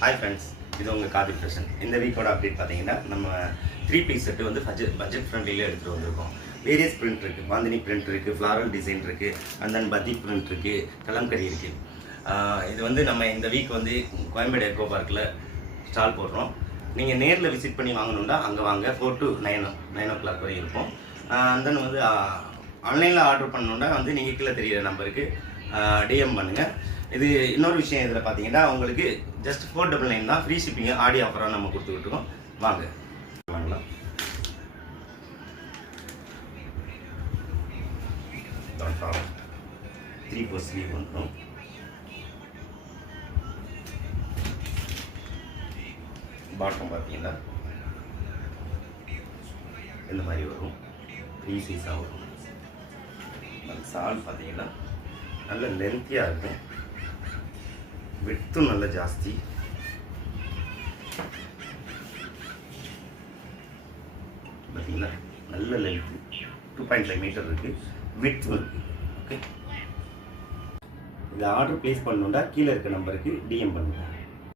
Hi friends, இது உங்கள் khadi fashion. இந்த வீக்கோட அப்டேட் பார்த்தீங்கன்னா, நம்ம 3 பீஸ் செட்டு வந்து பட்ஜெட் ஃப்ரெண்ட்லியில் எடுத்துகிட்டு வந்திருக்கோம். வேரியஸ் பிரிண்ட் இருக்குது, பாந்தினி பிரிண்ட் இருக்குது, ஃப்ளாரல் டிசைன் இருக்குது, அண்ட் தென் பத்திக் பிரிண்ட் இருக்குது, கலம்கரி இருக்குது. இது வந்து நம்ம இந்த வீக் வந்து கோயம்பேடு எக்கோ பார்க்கில் ஸ்டால் போடுறோம். நீங்கள் நேரில் விசிட் பண்ணி வாங்கணுன்னா அங்கே வாங்க. 4 to 9 o'clock வரை இருப்போம். அண்ட் தென் வந்து ஆன்லைனில் ஆர்டர் பண்ணணுன்னா வந்து நீங்கள் கீழே தெரியிற நம்பருக்கு டிஎம் பண்ணுங்கள். இது இன்னொரு விஷயம், இதில் பார்த்தீங்கன்னா உங்களுக்கு ஜஸ்ட் 499 தான், ஃப்ரீ ஷிப்பிங்கு ஆடி ஆஃபராக நம்ம கொடுத்துக்கிட்டுருக்கோம். வாங்க வாங்கலாம். 3/4 ஸ்லீவ் வந்துடும். பாட்டம் பார்த்தீங்கன்னா இந்த மாதிரி வரும், 3 சைஸாக வரும். சால் பார்த்தீங்கன்னா நல்ல லென்த்தியாக இருக்கும், விட்த்தும் நல்ல ஜாஸ்தி. பார்த்தீங்கன்னா நல்ல லென்த்து, 2.5 மீட்டர் இருக்குது, விட்த்தும் இருக்குது. ஓகே, இதை ஆர்டர் ப்ளேஸ் பண்ணணுன்னா கீழே இருக்க நம்பருக்கு டிஎம் பண்ணுங்கள்.